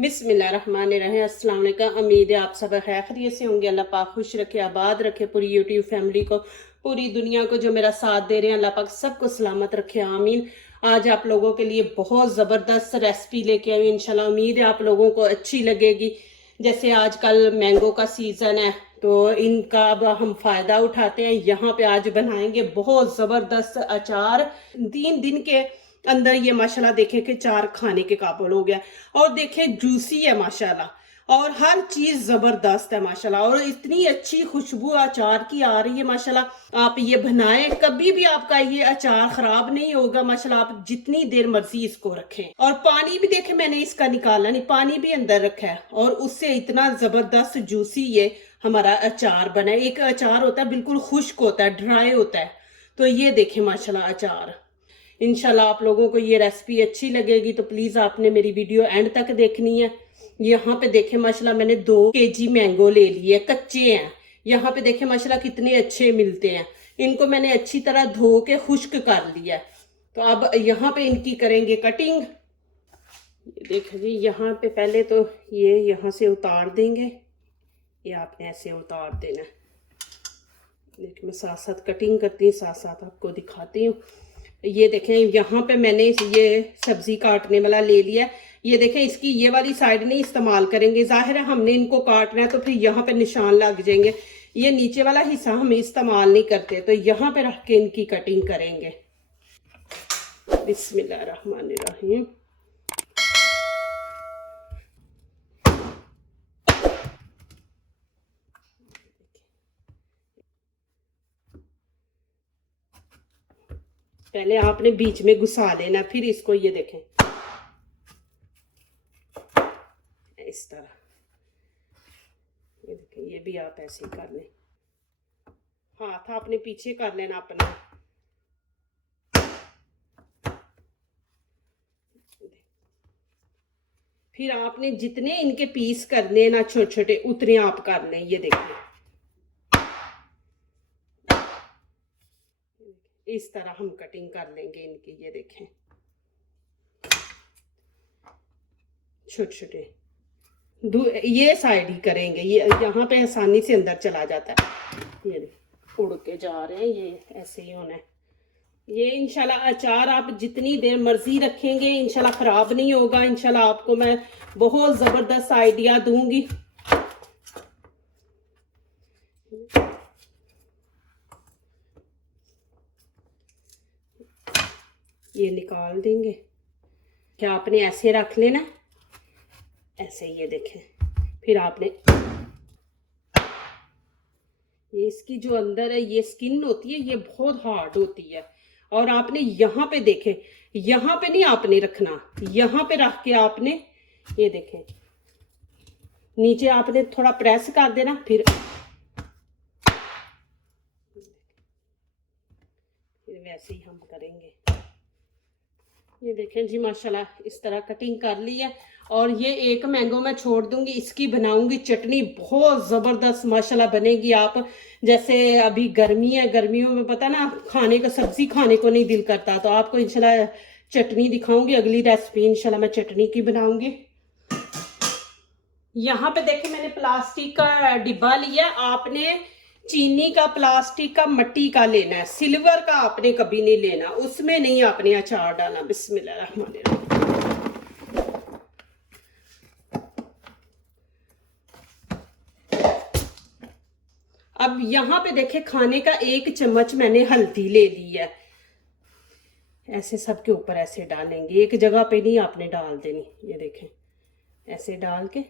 बिस्मिल्लाहिर्रहमानिर्रहीम। अस्सलाम वालेकुम। उम्मीद है आप सब खैरियत से होंगे। अल्लाह पाक खुश रखे, आबाद रखे पूरी यूट्यूब फैमिली को, पूरी दुनिया को जो मेरा साथ दे रहे हैं। अल्लाह पाक सबको सलामत रखे, आमीन। आज आप लोगों के लिए बहुत ज़बरदस्त रेसिपी लेके आई हूँ। इंशाल्लाह उम्मीद है आप लोगों को अच्छी लगेगी। जैसे आजकल मैंगो का सीज़न है तो इनका अब हम फ़ायदा उठाते हैं। यहाँ पे आज बनाएंगे बहुत ज़बरदस्त अचार। 3 दिन के अंदर ये माशाल्लाह देखें कि 4 खाने के काबिल हो गया। और देखें जूसी है माशाल्लाह, और हर चीज़ ज़बरदस्त है माशाल्लाह। और इतनी अच्छी खुशबू अचार की आ रही है माशाल्लाह। आप ये बनाएं, कभी भी आपका ये अचार ख़राब नहीं होगा माशाल्लाह। आप जितनी देर मर्जी इसको रखें। और पानी भी देखें, मैंने इसका निकाला नहीं, पानी भी अंदर रखा है। और उससे इतना ज़बरदस्त जूसी ये हमारा अचार बना है। एक अचार होता है बिल्कुल खुश्क होता है, ड्राई होता है। तो ये देखें माशाल्लाह अचार। इंशाल्लाह आप लोगों को ये रेसिपी अच्छी लगेगी तो प्लीज़ आपने मेरी वीडियो एंड तक देखनी है। यहाँ पे देखें माशाल्लाह मैंने 2 केजी मैंगो ले लिए, कच्चे हैं। यहाँ पे देखें माशाल्लाह कितने अच्छे मिलते हैं। इनको मैंने अच्छी तरह धो के खुश्क कर लिया है। तो अब यहाँ पे इनकी करेंगे कटिंग। देखो जी, यहाँ पे पहले तो ये यहाँ से उतार देंगे। ये आपने ऐसे उतार देना है। देखिए मैं साथ साथ कटिंग करती हूँ, साथ साथ आपको दिखाती हूँ। ये देखें यहाँ पे मैंने ये सब्जी काटने वाला ले लिया। ये देखें इसकी ये वाली साइड नहीं इस्तेमाल करेंगे, जाहिर है हमने इनको काटना है तो फिर यहाँ पे निशान लग जाएंगे। ये नीचे वाला हिस्सा हम इस्तेमाल नहीं करते, तो यहाँ पे रख के इनकी कटिंग करेंगे। बिस्मिल्लाहिर्रहमानिर्रहीम। पहले आपने बीच में घुसा लेना, फिर इसको ये देखें इस तरह। ये देखें, ये भी आप ऐसे ही कर लें। हाथ आपने पीछे कर लेना अपना। फिर आपने जितने इनके पीस करने ना छोटे छोटे, उतने आप कर लें। ये देखें इस तरह हम कटिंग कर लेंगे इनकी। ये देखें छोटे छोटे, ये साइड ही करेंगे। ये यहाँ पे आसानी से अंदर चला जाता है। ये उड़ के जा रहे हैं, ये ऐसे ही होना है। ये इंशाल्लाह अचार आप जितनी देर मर्जी रखेंगे इंशाल्लाह ख़राब नहीं होगा। इंशाल्लाह आपको मैं बहुत ज़बरदस्त आइडिया दूंगी। ये निकाल देंगे। क्या आपने ऐसे रख लेना, ऐसे। ये देखें फिर आपने ये इसकी जो अंदर है ये स्किन होती है, ये बहुत हार्ड होती है। और आपने यहाँ पे देखें, यहाँ पे नहीं आपने रखना, यहाँ पे रख के आपने ये देखें नीचे आपने थोड़ा प्रेस कर देना। फिर वैसे ही हम करेंगे। ये देखें जी माशाल्लाह इस तरह कटिंग कर ली है। और ये एक मैंगो मैं छोड़ दूंगी, इसकी बनाऊंगी चटनी, बहुत ज़बरदस्त माशाल्लाह बनेगी। आप जैसे अभी गर्मी है, गर्मियों में पता ना खाने को, सब्जी खाने को नहीं दिल करता, तो आपको इंशाल्लाह चटनी दिखाऊंगी। अगली रेसिपी इंशाल्लाह मैं चटनी की बनाऊंगी। यहाँ पे देखिए मैंने प्लास्टिक का डिब्बा लिया। आपने चीनी का, प्लास्टिक का, मिट्टी का लेना है, सिल्वर का आपने कभी नहीं लेना, उसमें नहीं आपने अचार डालना। बिस्मिल्लाहिर्रहमानिर्रहीम। अब यहाँ पे देखे खाने का 1 चम्मच मैंने हल्दी ले ली है। ऐसे सबके ऊपर ऐसे डालेंगे, एक जगह पे नहीं आपने डाल देनी। ये देखें ऐसे डाल के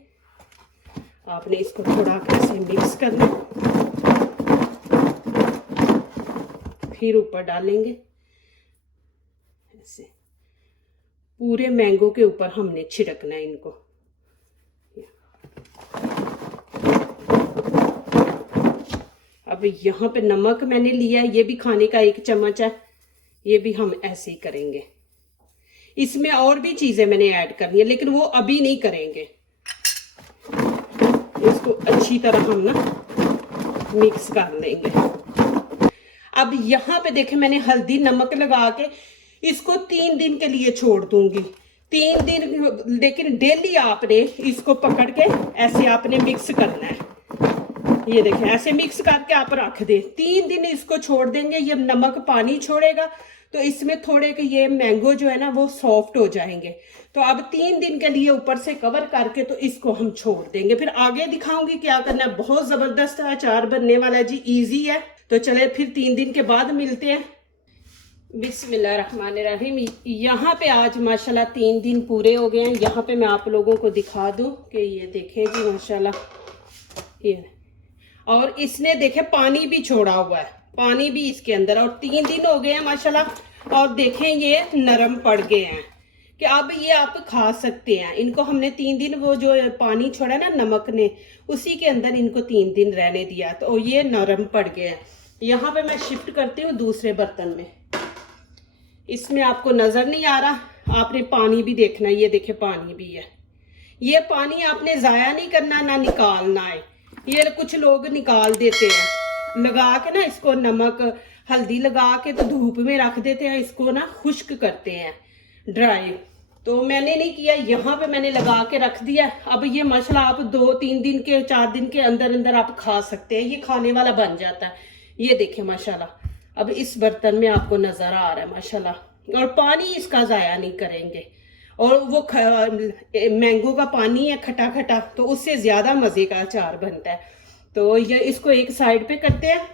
आपने इसको थोड़ा ऐसे मिक्स करना, फिर ऊपर डालेंगे ऐसे। पूरे मैंगो के ऊपर हमने छिड़कना है इनको। अब यहाँ पे नमक मैंने लिया है, ये भी खाने का 1 चम्मच है। ये भी हम ऐसे ही करेंगे। इसमें और भी चीजें मैंने ऐड करनी है, लेकिन वो अभी नहीं करेंगे। इसको अच्छी तरह हम ना मिक्स कर लेंगे। अब यहाँ पे देखें मैंने हल्दी नमक लगा के इसको 3 दिन के लिए छोड़ दूंगी। 3 दिन, लेकिन डेली आपने इसको पकड़ के ऐसे आपने मिक्स करना है। ये देखें, ऐसे मिक्स करके आप रख दें। 3 दिन इसको छोड़ देंगे, ये नमक पानी छोड़ेगा तो इसमें थोड़े के ये मैंगो जो है ना वो सॉफ्ट हो जाएंगे। तो अब 3 दिन के लिए ऊपर से कवर करके तो इसको हम छोड़ देंगे। फिर आगे दिखाऊंगी क्या करना है। बहुत जबरदस्त अचार बनने वाला है जी, इजी है। तो चले फिर 3 दिन के बाद मिलते हैं। बिस्मिल्लाहिर्रहमानिर्रहीम। यहाँ पे आज माशाल्लाह 3 दिन पूरे हो गए हैं। यहाँ पे मैं आप लोगों को दिखा दूँ कि ये देखें जी माशाल्लाह, ये और इसने देखे पानी भी छोड़ा हुआ है, पानी भी इसके अंदर, और 3 दिन हो गए हैं माशाल्लाह। और देखें ये नरम पड़ गए हैं कि अब ये आप खा सकते हैं इनको। हमने 3 दिन वो जो पानी छोड़ा ना नमक ने, उसी के अंदर इनको 3 दिन रहने दिया तो ये नरम पड़ गए हैं। यहाँ पे मैं शिफ्ट करती हूँ दूसरे बर्तन में। इसमें आपको नजर नहीं आ रहा, आपने पानी भी देखना, ये देखे पानी भी है। ये पानी आपने जाया नहीं करना, ना निकालना है। ये कुछ लोग निकाल देते हैं, लगा के ना इसको नमक हल्दी लगा के तो धूप में रख देते हैं, इसको ना खुश्क करते हैं ड्राई। तो मैंने नहीं किया, यहाँ पे मैंने लगा के रख दिया। अब ये माशाल्लाह आप 2-3 दिन के 4 दिन के अंदर अंदर आप खा सकते हैं, ये खाने वाला बन जाता है। ये देखें माशाल्लाह, अब इस बर्तन में आपको नजर आ रहा है माशाल्लाह। और पानी इसका जाया नहीं करेंगे, और वो मैंगो का पानी है खटा खटा, तो उससे ज्यादा मजे का अचार बनता है। तो ये इसको एक साइड पे करते हैं।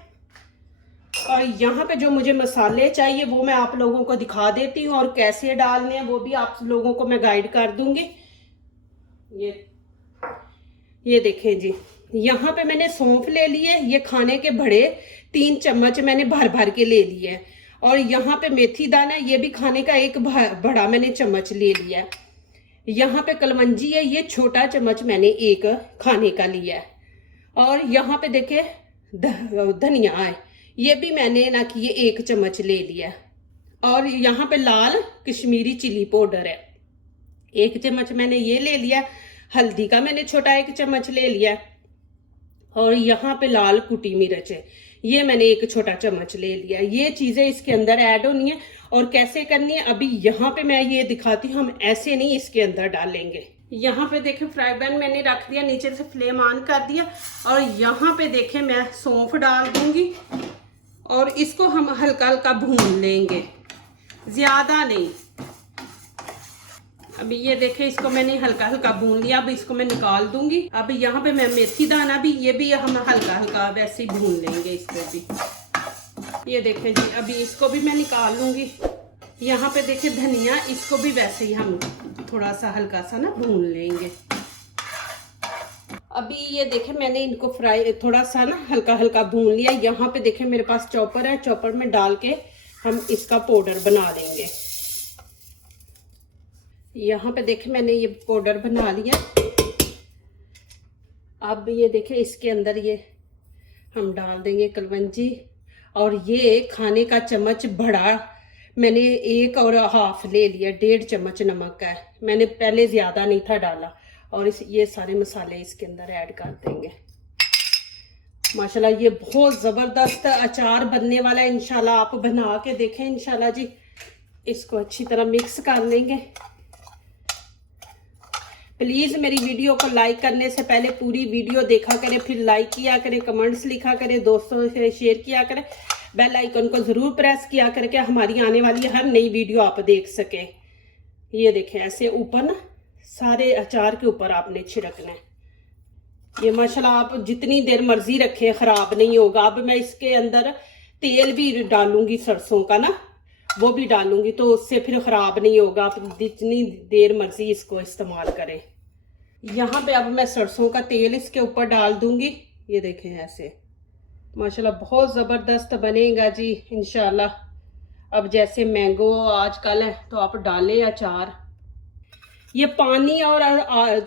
और यहाँ पे जो मुझे मसाले चाहिए वो मैं आप लोगों को दिखा देती हूँ, और कैसे डालने हैं वो भी आप लोगों को मैं गाइड कर दूंगी। ये देखें जी, यहाँ पे मैंने सौंफ ले लिए, ये खाने के बड़े 3 चम्मच मैंने भर भर के ले लिए हैं। और यहाँ पे मेथी दाना, ये भी खाने का एक बड़ा मैंने चम्मच ले लिया है। यहाँ पे कलवंजी है, ये छोटा चम्मच मैंने एक खाने का लिया है। और यहाँ पे देखे धनिया है, ये भी मैंने ना कि ये 1 चम्मच ले लिया। और यहाँ पे लाल कश्मीरी चिली पाउडर है, 1 चम्मच मैंने ये ले लिया। हल्दी का मैंने छोटा 1 चम्मच ले लिया। और यहाँ पे लाल कुटी मिर्च है, ये मैंने 1 छोटा चम्मच ले लिया। ये चीजें इसके अंदर ऐड होनी है। और कैसे करनी है अभी यहाँ पे मैं ये दिखाती हूँ, हम ऐसे नहीं इसके अंदर डालेंगे। यहाँ पे देखें फ्राई पैन मैंने रख दिया, नीचे से फ्लेम ऑन कर दिया। और यहाँ पे देखें मैं सौंफ डाल दूंगी, और इसको हम हल्का हल्का भून लेंगे, ज्यादा नहीं। अभी ये देखें इसको मैंने हल्का हल्का भून लिया, अब इसको मैं निकाल दूंगी। अब यहाँ पे मैं मेथी दाना भी, ये भी हम हल्का हल्का वैसे ही भून लेंगे इसको भी। ये देखें जी, अभी इसको भी मैं निकाल लूंगी। यहाँ पे देखें धनिया, इसको भी वैसे ही हम थोड़ा सा हल्का सा ना भून लेंगे। अभी ये देखें मैंने इनको फ्राई थोड़ा सा ना हल्का हल्का भून लिया। यहाँ पे देखें मेरे पास चॉपर है, चॉपर में डाल के हम इसका पाउडर बना लेंगे। यहाँ पे देखें मैंने ये पाउडर बना लिया। अब ये देखें इसके अंदर ये हम डाल देंगे कलवंजी। और ये खाने का चम्मच बड़ा मैंने 1.5 ले लिया, 1.5 चम्मच नमक का है, मैंने पहले ज्यादा नहीं था डाला। और ये सारे मसाले इसके अंदर ऐड कर देंगे। माशाल्लाह ये बहुत जबरदस्त अचार बनने वाला है। इंशाल्लाह आप बना के देखें इंशाल्लाह जी। इसको अच्छी तरह मिक्स कर लेंगे। प्लीज मेरी वीडियो को लाइक करने से पहले पूरी वीडियो देखा करें, फिर लाइक किया करें, कमेंट्स लिखा करें, दोस्तों से शेयर किया करें, बेल आइकन को जरूर प्रेस किया करके हमारी आने वाली हर नई वीडियो आप देख सकें। ये देखें ऐसे ऊपर ना सारे अचार के ऊपर आपने छिड़कना है। ये माशाल्लाह आप जितनी देर मर्जी रखें खराब नहीं होगा। अब मैं इसके अंदर तेल भी डालूंगी, सरसों का ना वो भी डालूंगी, तो उससे फिर खराब नहीं होगा। आप जितनी देर मर्जी इसको इस्तेमाल करें। यहाँ पे अब मैं सरसों का तेल इसके ऊपर डाल दूंगी। ये देखें ऐसे माशाल्लाह बहुत ज़बरदस्त बनेगा जी इंशाल्लाह। अब जैसे मैंगो आजकल है तो आप डालें अचार। ये पानी और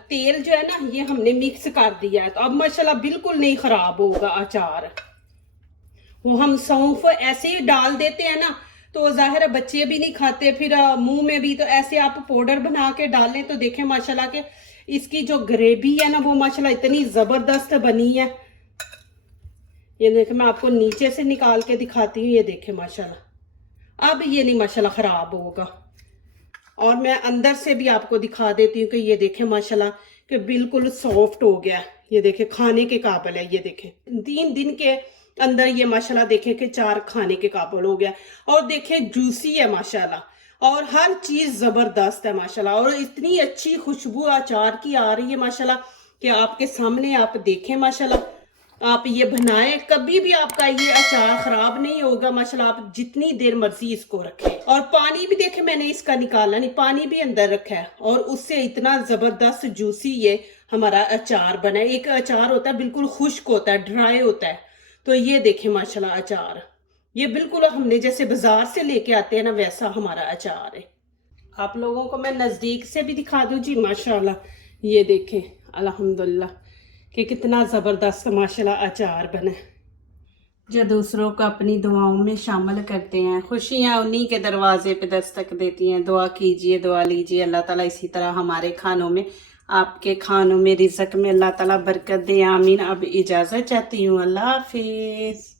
तेल जो है ना ये हमने मिक्स कर दिया है, तो अब माशाल्लाह बिल्कुल नहीं खराब होगा अचार। वो हम सौंफ ऐसे ही डाल देते हैं ना, तो जाहिर है बच्चे भी नहीं खाते, फिर मुंह में भी। तो ऐसे आप पाउडर बना के डालें तो देखें माशाल्लाह के इसकी जो ग्रेवी है ना वो माशाल्लाह इतनी जबरदस्त बनी है। ये देखें मैं आपको नीचे से निकाल के दिखाती हूँ। ये देखें माशाल्लाह अब ये नहीं माशाल्लाह खराब होगा। और मैं अंदर से भी आपको दिखा देती हूँ कि ये देखें माशाल्लाह कि बिल्कुल सॉफ्ट हो गया। ये देखें खाने के काबिल है। ये देखें 3 दिन के अंदर ये माशाल्लाह देखें कि 4 खाने के काबिल हो गया। और देखें जूसी है माशाल्लाह, और हर चीज जबरदस्त है माशाल्लाह। और इतनी अच्छी खुशबू अचार की आ रही है माशाल्लाह कि आपके सामने आप देखें माशाल्लाह। आप ये बनाएं, कभी भी आपका ये अचार खराब नहीं होगा माशाल्लाह। आप जितनी देर मर्जी इसको रखें। और पानी भी देखें मैंने इसका निकाला नहीं, पानी भी अंदर रखा है, और उससे इतना जबरदस्त जूसी ये हमारा अचार बना है। एक अचार होता है बिल्कुल खुश्क होता है, ड्राई होता है, तो ये देखें माशाल्लाह अचार ये बिल्कुल हमने जैसे बाजार से लेके आते हैं ना, वैसा हमारा अचार है। आप लोगों को मैं नज़दीक से भी दिखा दूं जी माशाल्लाह। ये देखें अल्हम्दुलिल्लाह कि कितना ज़बरदस्त माशाल्लाह अचार बना। जो दूसरों को अपनी दुआओं में शामिल करते हैं, खुशियाँ उन्हीं के दरवाजे पे दस्तक देती हैं। दुआ कीजिए, दुआ लीजिए, अल्लाह ताला इसी तरह हमारे खानों में, आपके खानों में, रिज़्क में अल्लाह ताला बरकत दे। आमीन। अब इजाज़त चाहती हूँ, अल्लाह हाफिज़।